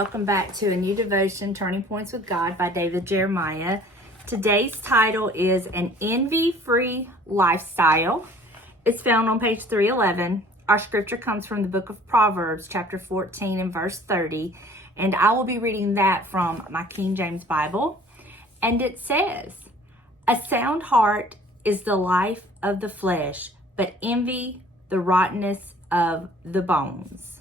welcome back to a new devotion, Turning Points with God by David Jeremiah. Today's title is An Envy-Free Lifestyle. It's found on page 311. Our scripture comes from the book of Proverbs, chapter 14 and verse 30, and I will be reading that from my King James Bible. And it says, "A sound heart is the life of the flesh, but envy the rottenness of the bones."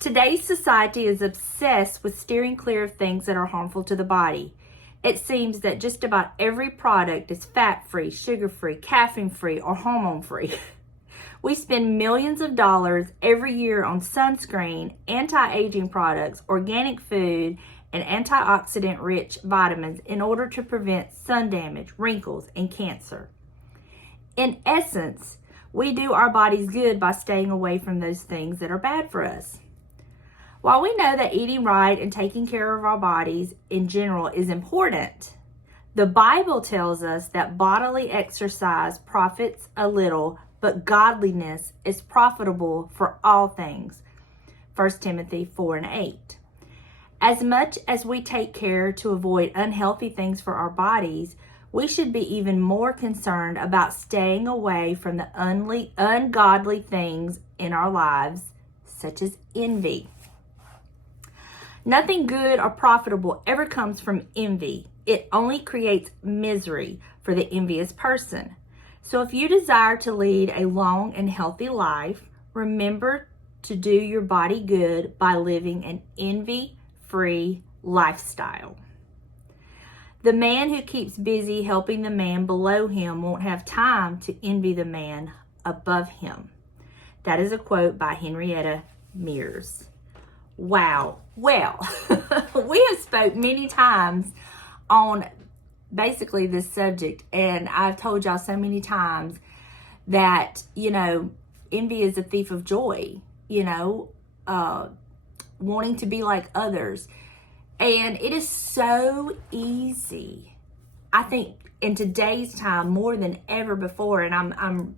Today's society is obsessed with steering clear of things that are harmful to the body. It seems that just about every product is fat-free, sugar-free, caffeine-free, or hormone-free. We spend millions of dollars every year on sunscreen, anti-aging products, organic food, and antioxidant-rich vitamins in order to prevent sun damage, wrinkles, and cancer. In essence, we do our bodies good by staying away from those things that are bad for us. While we know that eating right and taking care of our bodies in general is important, the Bible tells us that bodily exercise profits a little, but godliness is profitable for all things. 1 Timothy 4 and 8. As much as we take care to avoid unhealthy things for our bodies, we should be even more concerned about staying away from the ungodly things in our lives, such as envy. Nothing good or profitable ever comes from envy. It only creates misery for the envious person. So if you desire to lead a long and healthy life, remember to do your body good by living an envy-free lifestyle. The man who keeps busy helping the man below him won't have time to envy the man above him. That is a quote by HENRIETTA, MEARS. Wow. Well, we have spoke many times on basically this subject, and I've told y'all so many times that, envy is a thief of joy, wanting to be like others. And it is so easy, I think, in today's time more than ever before, and I'm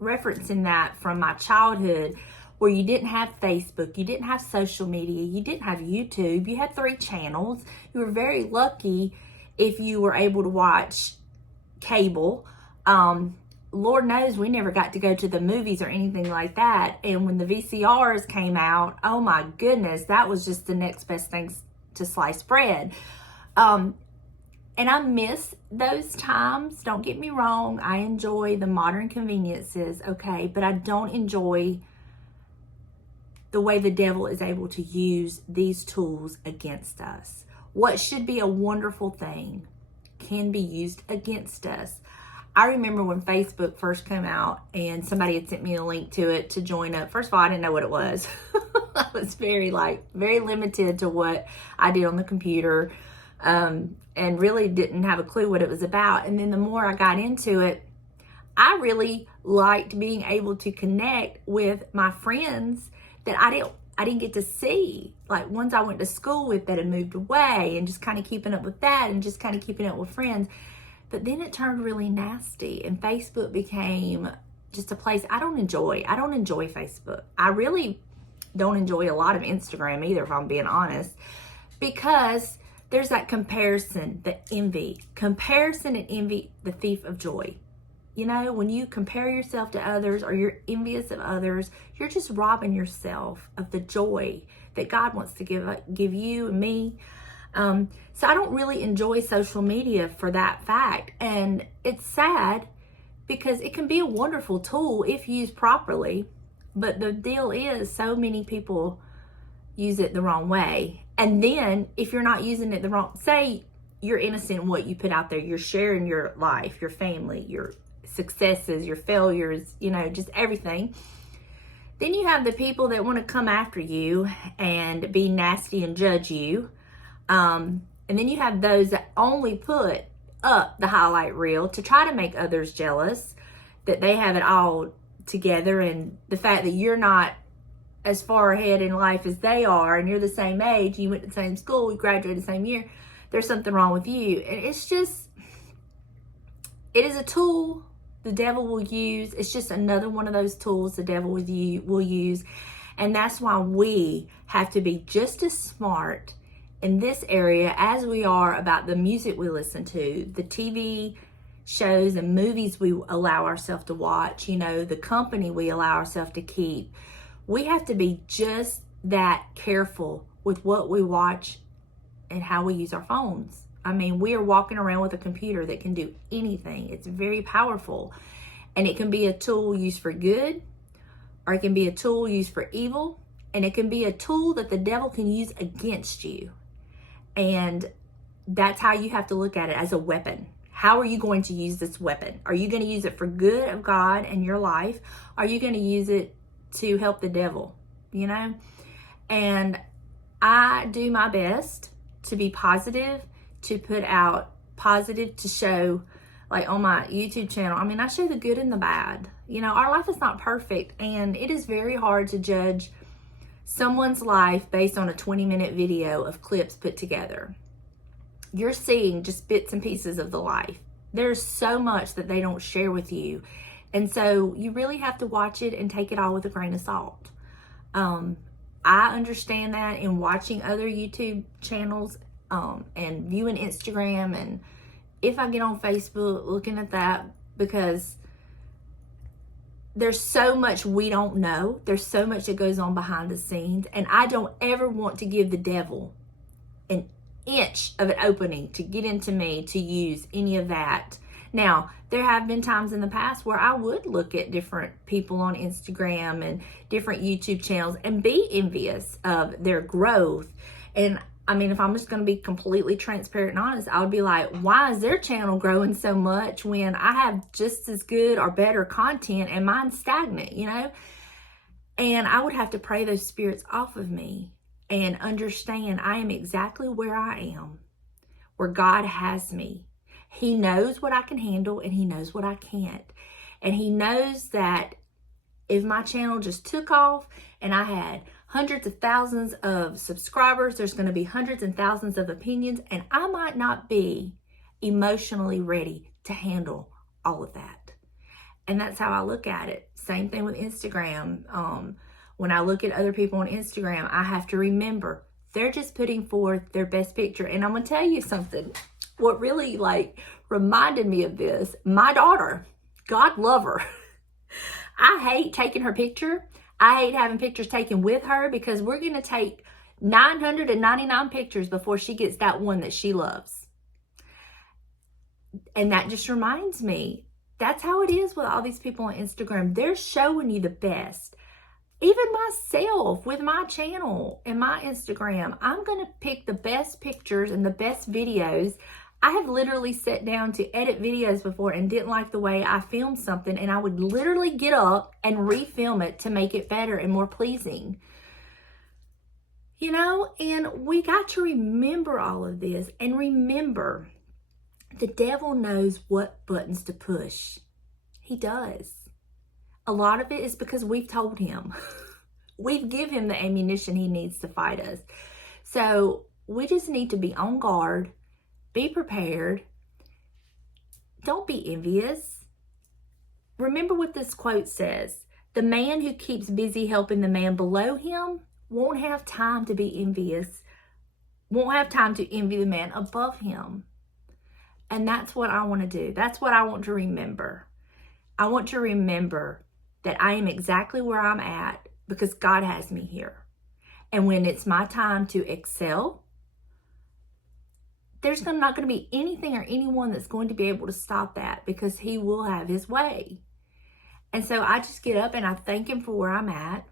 referencing that from my childhood, where you didn't have Facebook, you didn't have social media, you didn't have YouTube, you had 3 channels. You were very lucky if you were able to watch cable. Lord knows we never got to go to the movies or anything like that. And when the VCRs came out, oh my goodness, that was just the next best thing to sliced bread. And I miss those times. Don't get me wrong. I enjoy the modern conveniences, okay? But I don't enjoy the way the devil is able to use these tools against us. What should be a wonderful thing can be used against us. I remember when Facebook first came out and somebody had sent me a link to it to join up. First of all, I didn't know what it was. I was very limited to what I did on the computer, and really didn't have a clue what it was about. And then the more I got into it, I really liked being able to connect with my friends that I didn't get to see, like ones I went to school with that had moved away, and just kind of keeping up with that and just kind of keeping up with friends. But then it turned really nasty, and Facebook became just a place I don't enjoy. I don't enjoy Facebook. I really don't enjoy a lot of Instagram either, if I'm being honest, because there's that comparison, the envy. Comparison and envy, the thief of joy. When you compare yourself to others or you're envious of others, you're just robbing yourself of the joy that God wants to give you and me. So I don't really enjoy social media for that fact. And it's sad because it can be a wonderful tool if used properly. But the deal is so many people use it the wrong way. And then if you're not using it the wrong, say you're innocent in what you put out there, you're sharing your life, your family, your successes, your failures, just everything. Then you have the people that want to come after you and be nasty and judge you. And then you have those that only put up the highlight reel to try to make others jealous that they have it all together, and the fact that you're not as far ahead in life as they are, and you're the same age, you went to the same school, you graduated the same year, there's something wrong with you. And it is a tool the devil will use. It's just another one of those tools the devil will use. And that's why we have to be just as smart in this area as we are about the music we listen to, the TV shows and movies we allow ourselves to watch, the company we allow ourselves to keep. We have to be just that careful with what we watch and how we use our phones. I mean, we are walking around with a computer that can do anything. It's very powerful. And it can be a tool used for good, or it can be a tool used for evil, and it can be a tool that the devil can use against you. And that's how you have to look at it, as a weapon. How are you going to use this weapon? Are you going to use it for good of God and your life? Are you going to use it to help the devil? And I do my best to be positive, to put out positive, to show, like on my YouTube channel, I show the good and the bad. Our life is not perfect, and it is very hard to judge someone's life based on a 20-minute video of clips put together. You're seeing just bits and pieces of the life. There's so much that they don't share with you. And so you really have to watch it and take it all with a grain of salt. I understand that in watching other YouTube channels and viewing Instagram, and if I get on Facebook, looking at that, because there's so much we don't know. There's so much that goes on behind the scenes. And I don't ever want to give the devil an inch of an opening to get into me to use any of that. Now, there have been times in the past where I would look at different people on Instagram and different YouTube channels and be envious of their growth. And if I'm just going to be completely transparent and honest, I would be like, why is their channel growing so much when I have just as good or better content and mine's stagnant, And I would have to pray those spirits off of me and understand I am exactly where I am, where God has me. He knows what I can handle and He knows what I can't. And He knows that if my channel just took off and I had hundreds of thousands of subscribers, there's going to be hundreds and thousands of opinions, and I might not be emotionally ready to handle all of that. And that's how I look at it. Same thing with Instagram. When I look at other people on Instagram, I have to remember they're just putting forth their best picture. And I'm going to tell you something. What really reminded me of this, my daughter, God love her. I hate taking her picture. I hate having pictures taken with her, because we're going to take 999 pictures before she gets that one that she loves. And that just reminds me, that's how it is with all these people on Instagram. They're showing you the best. Even myself with my channel and my Instagram, I'm going to pick the best pictures and the best videos. I have literally sat down to edit videos before and didn't like the way I filmed something, and I would literally get up and refilm it to make it better and more pleasing. And we got to remember all of this, and remember, the devil knows what buttons to push. He does. A lot of it is because we've told him. We've given him the ammunition he needs to fight us. So we just need to be on guard. Be prepared. Don't be envious. Remember what this quote says. The man who keeps busy helping the man below him won't have time to be envious, won't have time to envy the man above him. And that's what I want to do. That's what I want to remember. I want to remember that I am exactly where I'm at because God has me here. And when it's my time to excel, there's not going to be anything or anyone that's going to be able to stop that, because He will have His way. And so I just get up and I thank Him for where I'm at.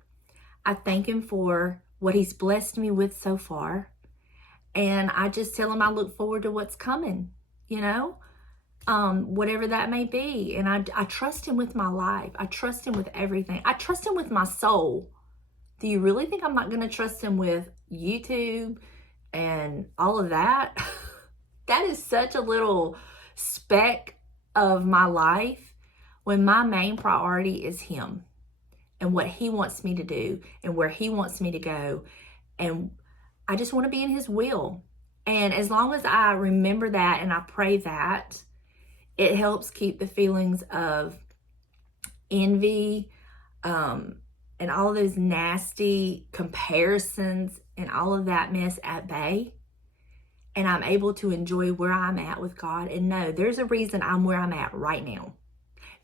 I thank Him for what He's blessed me with so far. And I just tell Him I look forward to what's coming, whatever that may be. And I trust Him with my life. I trust Him with everything. I trust Him with my soul. Do you really think I'm not going to trust Him with YouTube and all of that? That is such a little speck of my life, when my main priority is Him and what He wants me to do and where He wants me to go. And I just want to be in His will. And as long as I remember that and I pray that, it helps keep the feelings of envy, and all of those nasty comparisons and all of that mess at bay. And I'm able to enjoy where I'm at with God. And no, there's a reason I'm where I'm at right now.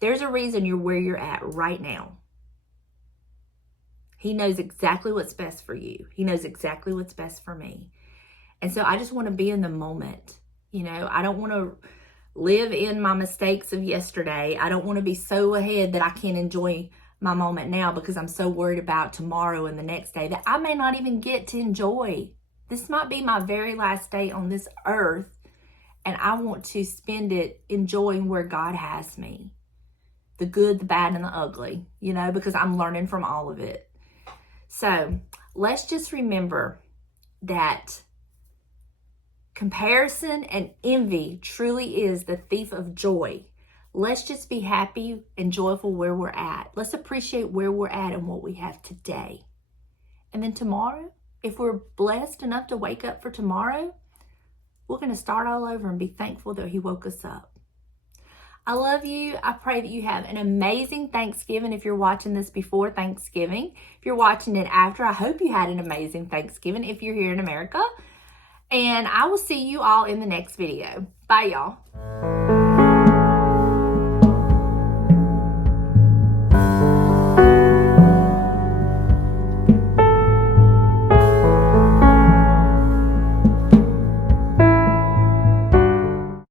There's a reason you're where you're at right now. He knows exactly what's best for you. He knows exactly what's best for me. And so I just want to be in the moment. You know, I don't want to live in my mistakes of yesterday. I don't want to be so ahead that I can't enjoy my moment now because I'm so worried about tomorrow and the next day that I may not even get to enjoy. This might be my very last day on this earth, and I want to spend it enjoying where God has me. The good, the bad, and the ugly, you know, because I'm learning from all of it. So let's just remember that comparison and envy truly is the thief of joy. Let's just be happy and joyful where we're at. Let's appreciate where we're at and what we have today. And then tomorrow, if we're blessed enough to wake up for tomorrow, we're going to start all over and be thankful that He woke us up. I love you. I pray that you have an amazing Thanksgiving if you're watching this before Thanksgiving. If you're watching it after, I hope you had an amazing Thanksgiving if you're here in America. And I will see you all in the next video. Bye, y'all.